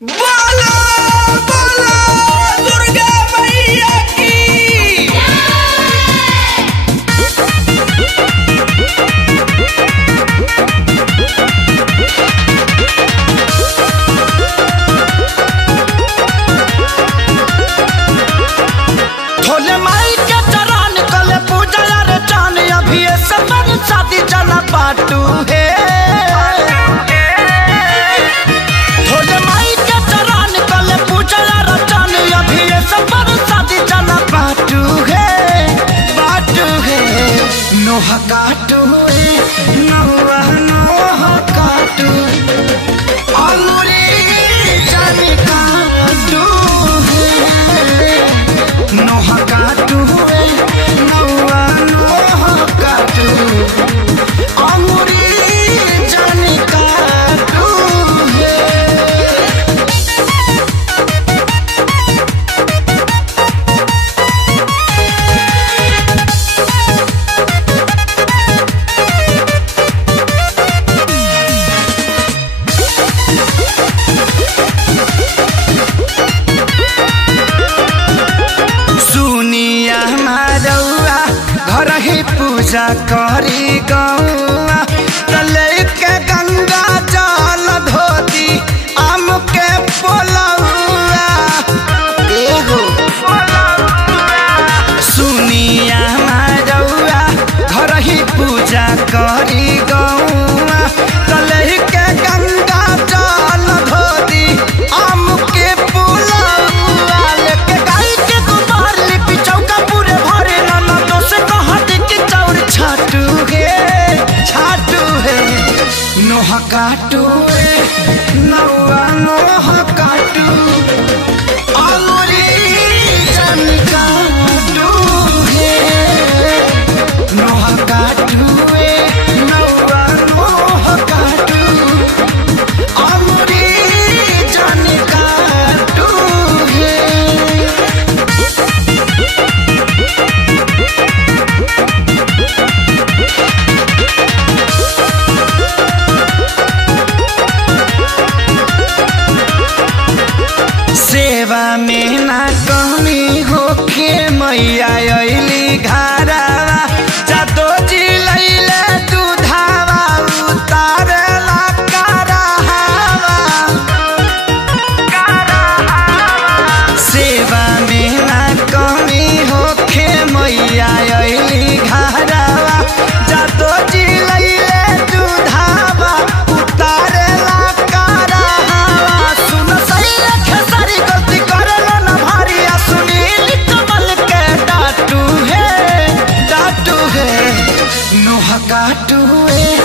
बोलो बोलो दुर्गा मैया की। थोले माई के चरण कले पूजा रे चान अभी समन शादी चला पाटू है। थोले माई के चरण कले पूजा रे चान अभी समन शादी चला पाटू है नोहा काटू है नोहा नोहा काटू अनुरी जाने काटू नोहा काटू है नौआ नोहा काटू अमुरी जाने काटू है। सुनिया मारौआ घर ही पूजा करी गौआ तले के गंगा जल धोती आम के पोलौआ एगो सुनिया मारौआ घर ही पूजा करी गौआ तले के गंगा जल धोती आम के पोलौआ लेके गाय के गोबर लिपि चौका पूरे भरे नाना तो से कहत कि चौर छाटू है नोहा काटू है नौआ नोहा काटू अनुरी जन काटू है नोहा काटू है नौआ नोहा काटू अनुरी जन काटू है। सेवा में ना कमी होखे मैया अइली घरवा जादो जी लैले दूधावा उतारला करहावा सेवा में ना कमी होखे मैया अइली घरवा जादो जी लैले दूधावा उतारला करहावा सुन सही रखे सारी गलती करलो ना भारी आ सुनील कमल के डाटू है नोहा काटू है